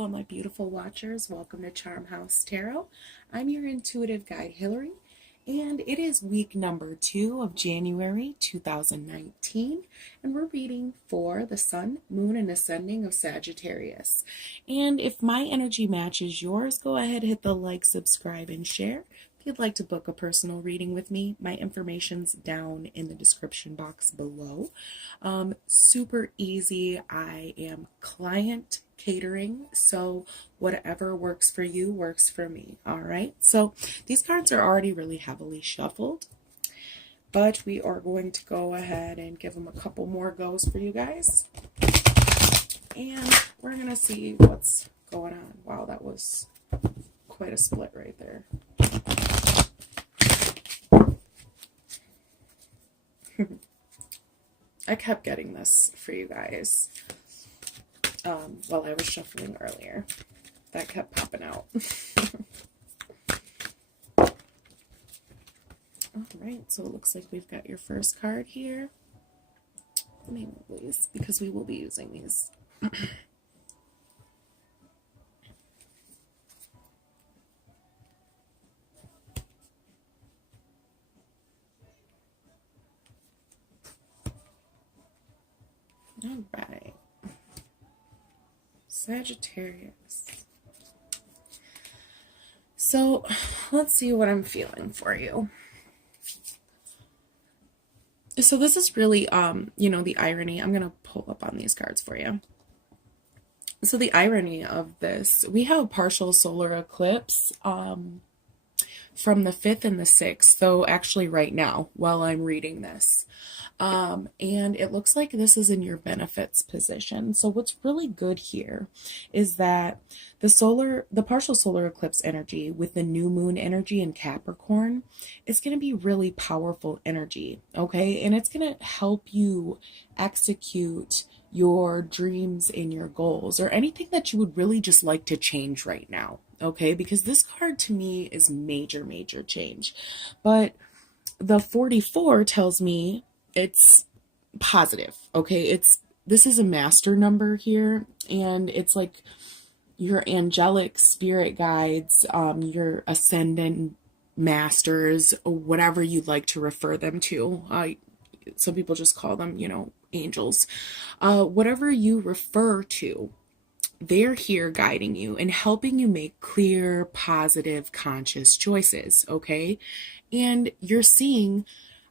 all my beautiful watchers. Welcome to Charmhousetarot. I'm your intuitive guide, Hillary, and it is week number 2 of January 2019, and we're reading for the Sun, Moon, and Ascending of Sagittarius. And if my energy matches yours, go ahead, hit the like, subscribe, and share. If you'd like to book a personal reading with me, my information's down in the description box below. Super easy. I am client catering, so whatever works for you works for me. All right, so these cards are already really heavily shuffled, but we are going to go ahead and give them a couple more goes for you guys, and we're gonna see what's going on. Wow, that was quite a split right there. I kept getting this for you guys while I was shuffling earlier. That kept popping out. Alright, so it looks like we've got your first card here. Let me move these because we will be using these. All right, Sagittarius. So let's see what I'm feeling for you. So this is really, the irony. I'm going to pull up on these cards for you. So the irony of this, we have a partial solar eclipse from the 5th and the 6th. So actually right now, while I'm reading this. And it looks like this is in your benefits position. So what's really good here is that the partial solar eclipse energy with the new moon energy in Capricorn is going to be really powerful energy. Okay. And it's going to help you execute your dreams and your goals, or anything that you would really just like to change right now. Okay. Because this card to me is major, major change. But the 44 tells me it's positive. Okay, this is a master number here, and it's like your angelic spirit guides, your ascendant masters, whatever you'd like to refer them to. Some people just call them, angels. Whatever you refer to, they're here guiding you and helping you make clear, positive, conscious choices. Okay, and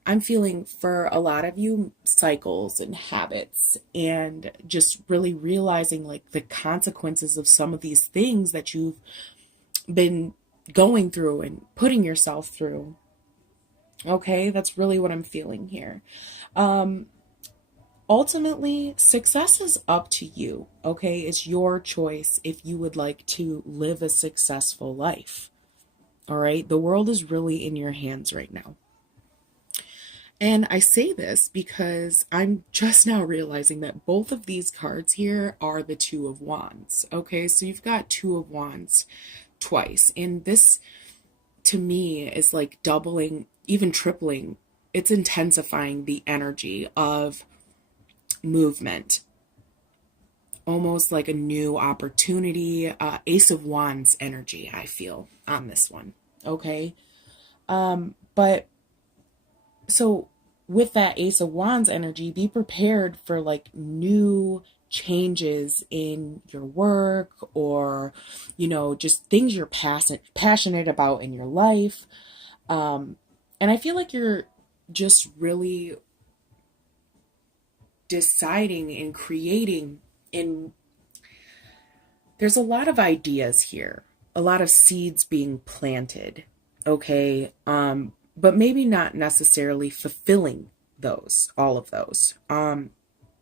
I'm feeling for a lot of you cycles and habits, and just really realizing like the consequences of some of these things that you've been going through and putting yourself through. Okay, that's really what I'm feeling here. Ultimately, success is up to you. Okay, it's your choice if you would like to live a successful life. All right, the world is really in your hands right now. And I say this because I'm just now realizing that both of these cards here are the Two of Wands. Okay, so you've got Two of Wands twice. And this, to me, is like doubling, even tripling. It's intensifying the energy of movement. Almost like a new opportunity. Ace of Wands energy, I feel, on this one. Okay? So with that Ace of Wands energy, be prepared for like new changes in your work, or, just things you're passionate about in your life. And I feel like you're just really deciding and creating, and there's a lot of ideas here, a lot of seeds being planted. Okay. But maybe not necessarily fulfilling all of those.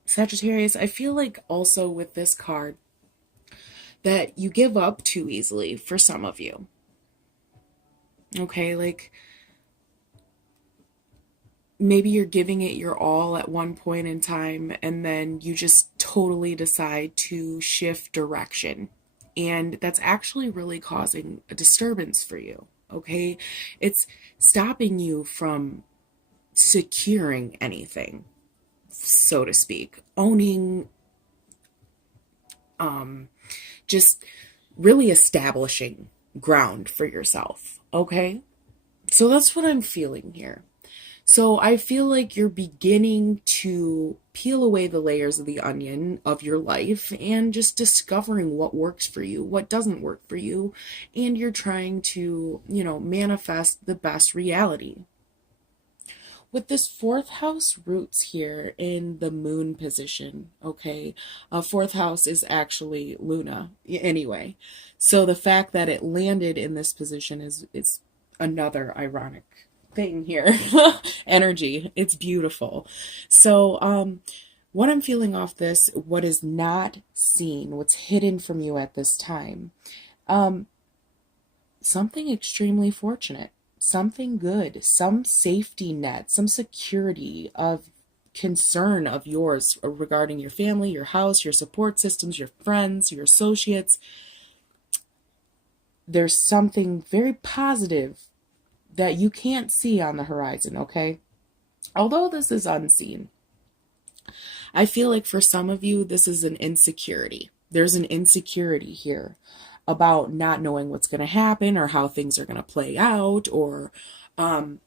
Sagittarius, I feel like also with this card that you give up too easily for some of you. Okay, like maybe you're giving it your all at one point in time, and then you just totally decide to shift direction. And that's actually really causing a disturbance for you. Okay, it's stopping you from securing anything, so to speak, owning just really establishing ground for yourself. Okay? So that's what I'm feeling here. So I feel like you're beginning to peel away the layers of the onion of your life and just discovering what works for you, what doesn't work for you, and you're trying to, manifest the best reality. With this fourth house roots here in the moon position, okay? Fourth house is actually Luna anyway. So the fact that it landed in this position is another ironic thing here. Energy. It's beautiful. So what I'm feeling off this, what is not seen, what's hidden from you at this time, something extremely fortunate, something good, some safety net, some security of concern of yours regarding your family, your house, your support systems, your friends, your associates. There's something very positive that you can't see on the horizon, okay? Although this is unseen, I feel like for some of you, this is an insecurity. There's an insecurity here about not knowing what's going to happen or how things are going to play out, or, I'm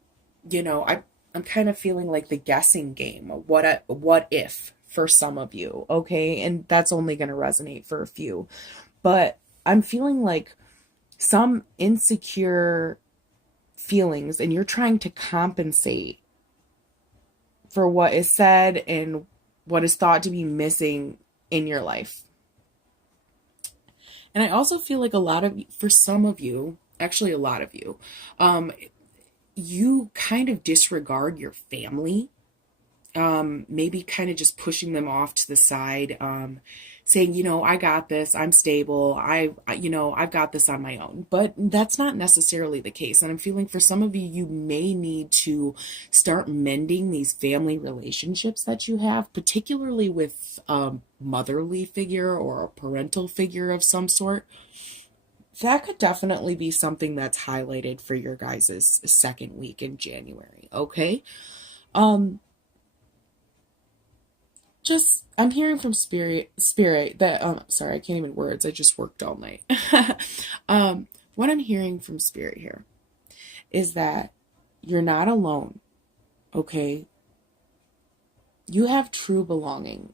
kind of feeling like the guessing game. What if for some of you, okay? And that's only going to resonate for a few. But I'm feeling like some insecure feelings, and you're trying to compensate for what is said and what is thought to be missing in your life. And I also feel like for some of you, actually a lot of you, you kind of disregard your family, maybe kind of just pushing them off to the side, saying, I got this, I'm stable, I've got this on my own. But that's not necessarily the case. And I'm feeling for some of you, you may need to start mending these family relationships that you have, particularly with a motherly figure or a parental figure of some sort. That could definitely be something that's highlighted for your guys' second week in January, okay? I'm hearing from spirit that sorry, I can't even words. I just worked all night. What I'm hearing from spirit here is that you're not alone. Okay? You have true belonging.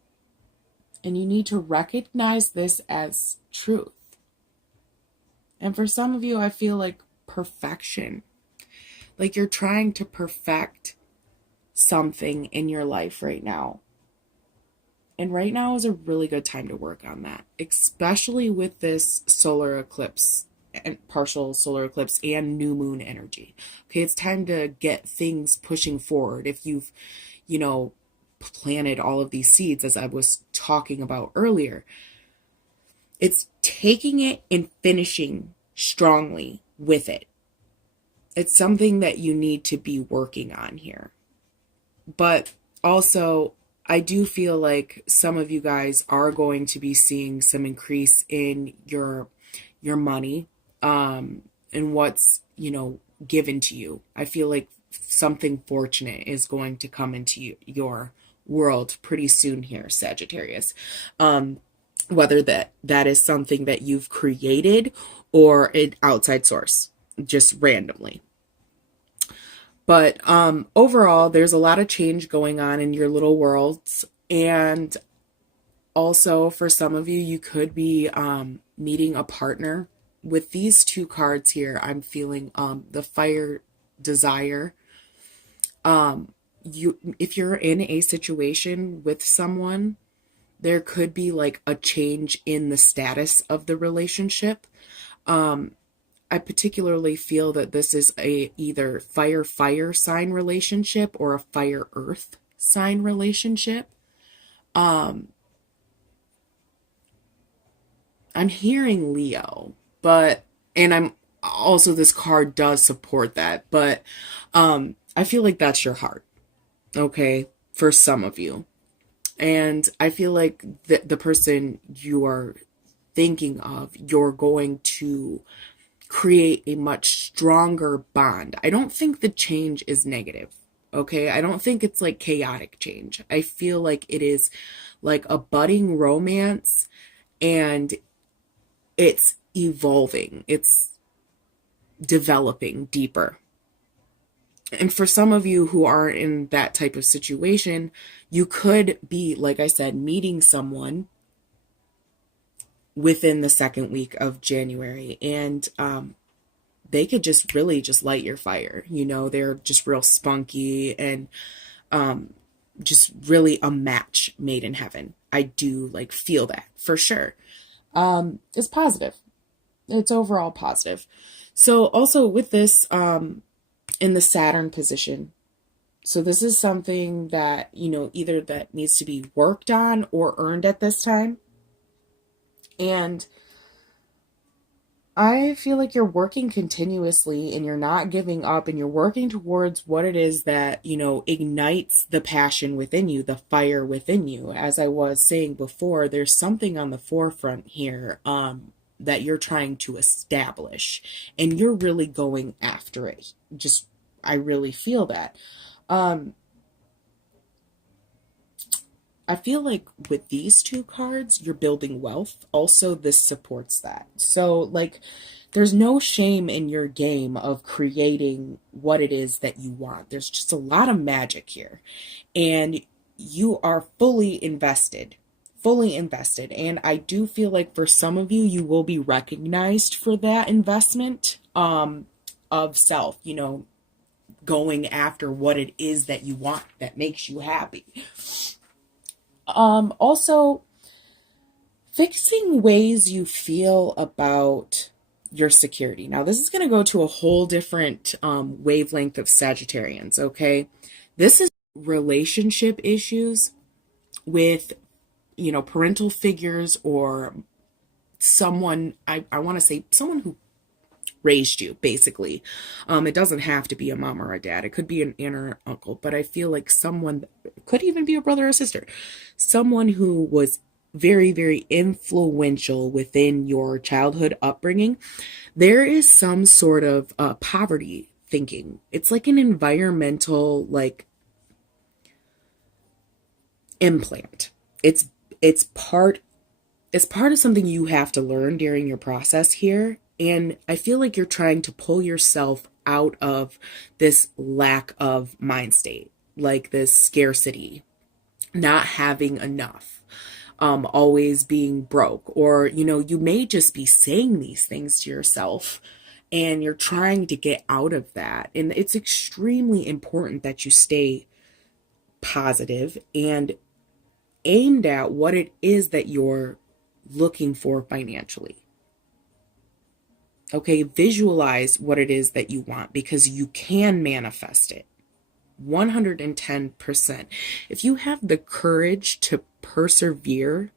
And you need to recognize this as truth. And for some of you, I feel like perfection. Like you're trying to perfect something in your life right now. And right now is a really good time to work on that, especially with this solar eclipse and partial solar eclipse and new moon energy. Okay, it's time to get things pushing forward. If you've, planted all of these seeds, as I was talking about earlier, it's taking it and finishing strongly with it. It's something that you need to be working on here. But also, I do feel like some of you guys are going to be seeing some increase in your money, and what's, given to you. I feel like something fortunate is going to come into your world pretty soon here, Sagittarius. Whether that is something that you've created or an outside source, just randomly. But overall, there's a lot of change going on in your little worlds. And also, for some of you, you could be meeting a partner. With these two cards here, I'm feeling the fire desire. If you're in a situation with someone, there could be like a change in the status of the relationship. I particularly feel that this is a either fire sign relationship or a fire earth sign relationship. I'm hearing Leo, and I'm also, this card does support that, but I feel like that's your heart, okay, for some of you. And I feel like the person you are thinking of, you're going to create a much stronger bond. I don't think the change is negative, okay? I don't think it's like chaotic change. I feel like it is like a budding romance, and it's evolving, it's developing deeper. And for some of you who are in that type of situation, you could be, like I said, meeting someone within the second week of January, and they could just really just light your fire. You know, they're just real spunky and just really a match made in heaven. I do like feel that for sure. It's positive. It's overall positive. So also with this, in the Saturn position, so this is something that, you know, either that needs to be worked on or earned at this time. And I feel like you're working continuously and you're not giving up, and you're working towards what it is that, you know, ignites the passion within you, the fire within you. As I was saying before, there's something on the forefront here that you're trying to establish, and you're really going after it. Just, I really feel that. I feel like with these two cards, you're building wealth. Also, this supports that. So, like, there's no shame in your game of creating what it is that you want. There's just a lot of magic here. And you are fully invested. Fully invested. And I do feel like for some of you, you will be recognized for that investment of self, you know, going after what it is that you want that makes you happy. Also, fixing ways you feel about your security. Now, this is going to go to a whole different wavelength of Sagittarians, okay? This is relationship issues with, you know, parental figures or someone, I want to say someone who raised you, basically. It doesn't have to be a mom or a dad. It could be an aunt or an uncle, but I feel like someone, could even be a brother or sister, someone who was very, very influential within your childhood upbringing. There is some sort of poverty thinking. It's like an environmental, like, implant. It's part of something you have to learn during your process here. And I feel like you're trying to pull yourself out of this lack of mind state, like this scarcity, not having enough, always being broke, or, you know, you may just be saying these things to yourself and you're trying to get out of that. And it's extremely important that you stay positive and aimed at what it is that you're looking for financially. Okay, visualize what it is that you want, because you can manifest it 110%. If you have the courage to persevere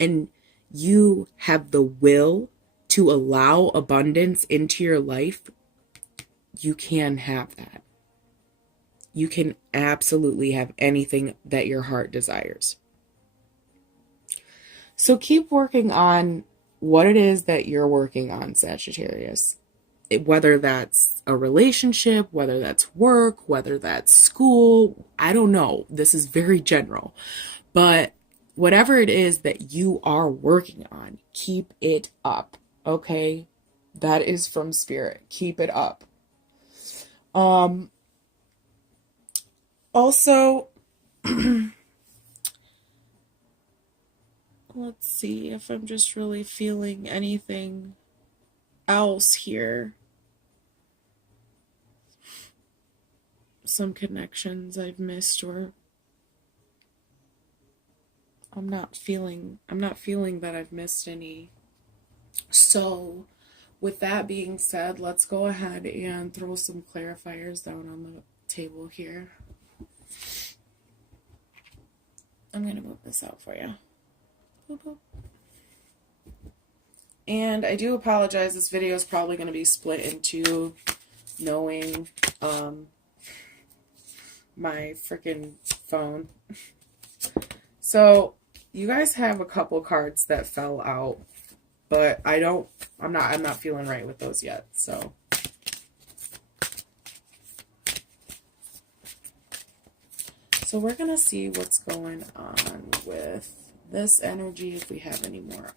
and you have the will to allow abundance into your life, you can have that. You can absolutely have anything that your heart desires. So keep working on what it is that you're working on, Sagittarius. Whether that's a relationship, whether that's work, whether that's school, I don't know. This is very general. But whatever it is that you are working on, keep it up, okay? That is from Spirit. Keep it up. Also, let's see if I'm just really feeling anything else here. Some connections I've missed, or I'm not feeling that I've missed any. So with that being said, let's go ahead and throw some clarifiers down on the table here. I'm going to move this out for you. And I do apologize, this video is probably going to be split into, knowing my freaking phone. So you guys have a couple cards that fell out, but I'm not feeling right with those yet. So we're going to see what's going on with this energy, if we have any more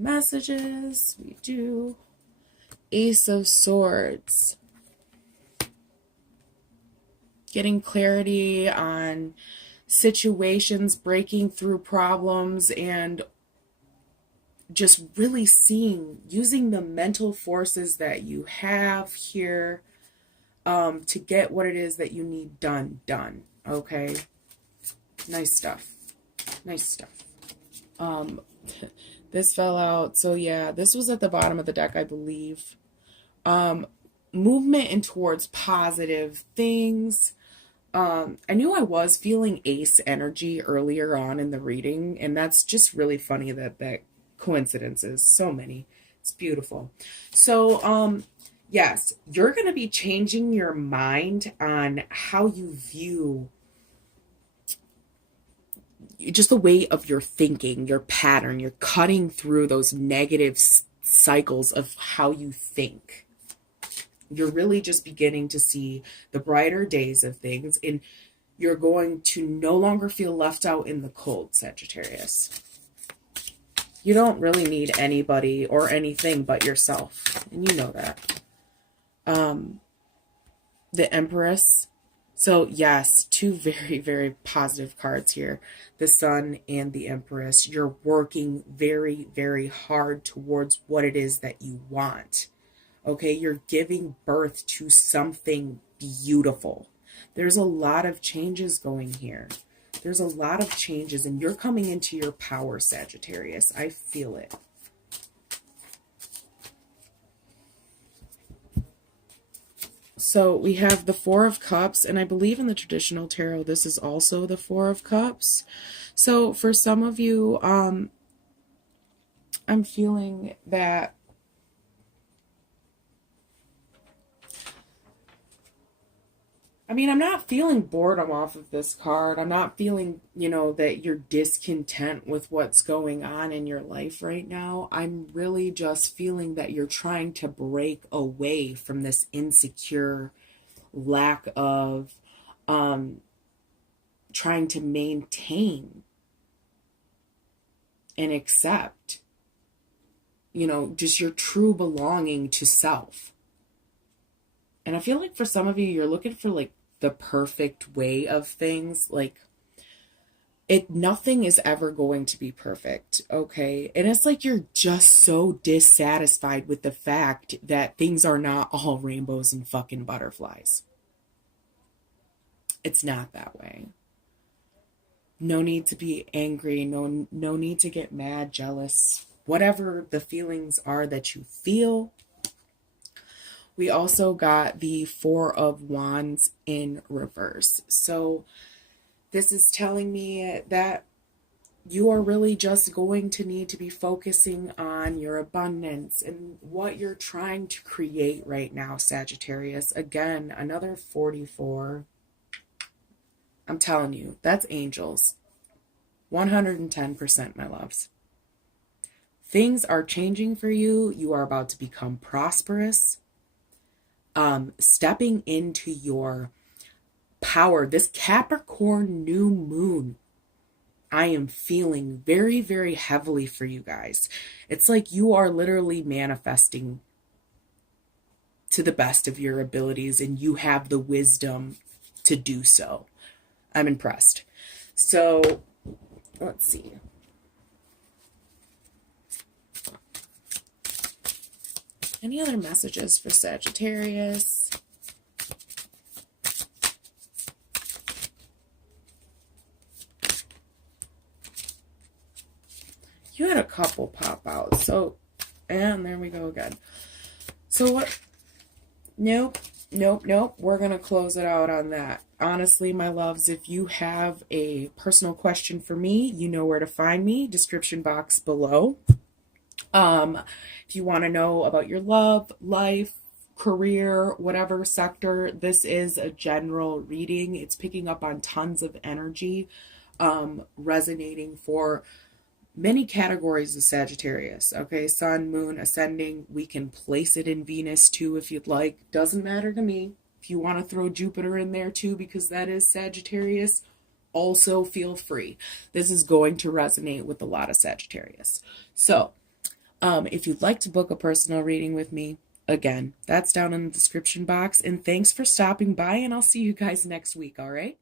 messages. We do. Ace of Swords. Getting clarity on situations, breaking through problems, and just really using the mental forces that you have here to get what it is that you need done. Okay? Nice stuff. Nice stuff. This fell out. So yeah, this was at the bottom of the deck, I believe. Movement and towards positive things. I knew I was feeling ace energy earlier on in the reading, and that's just really funny that coincidences, so many. It's beautiful. So, yes, you're going to be changing your mind on how you view just the way of your thinking, your pattern. You're cutting through those negative cycles of how you think. You're really just beginning to see the brighter days of things, and you're going to no longer feel left out in the cold, Sagittarius. You don't really need anybody or anything but yourself, and you know that. The Empress. So yes, two very, very positive cards here. The Sun and the Empress. You're working very, very hard towards what it is that you want. Okay, you're giving birth to something beautiful. There's a lot of changes going here. There's a lot of changes, and you're coming into your power, Sagittarius. I feel it. So we have the Four of Cups, and I believe in the traditional tarot, this is also the Four of Cups. So for some of you, I'm feeling that I'm not feeling boredom off of this card. I'm not feeling, that you're discontent with what's going on in your life right now. I'm really just feeling that you're trying to break away from this insecure lack of trying to maintain and accept, just your true belonging to self. And I feel like for some of you, you're looking for like the perfect way of things. Like nothing is ever going to be perfect. Okay. And it's like, you're just so dissatisfied with the fact that things are not all rainbows and fucking butterflies. It's not that way. No need to be angry. No need to get mad, jealous, whatever the feelings are that you feel. We also got the Four of Wands in reverse. So this is telling me that you are really just going to need to be focusing on your abundance and what you're trying to create right now, Sagittarius. Again, another 44. I'm telling you, that's angels. 110%, my loves. Things are changing for you. You are about to become prosperous. Stepping into your power. This Capricorn new moon, I am feeling very, very heavily for you guys. It's like you are literally manifesting to the best of your abilities, and you have the wisdom to do so. I'm impressed. So let's see. Any other messages for Sagittarius? You had a couple pop out. So, and there we go again. So what? Nope. We're going to close it out on that. Honestly, my loves, if you have a personal question for me, you know where to find me. Description box below. If you want to know about your love, life, career, whatever sector, this is a general reading. It's picking up on tons of energy, resonating for many categories of Sagittarius. Okay, Sun, Moon, Ascending. We can place it in Venus too if you'd like. Doesn't matter to me. If you want to throw Jupiter in there too, because that is Sagittarius, also feel free. This is going to resonate with a lot of Sagittarius. So, If you'd like to book a personal reading with me, again, that's down in the description box. And thanks for stopping by, and I'll see you guys next week, all right?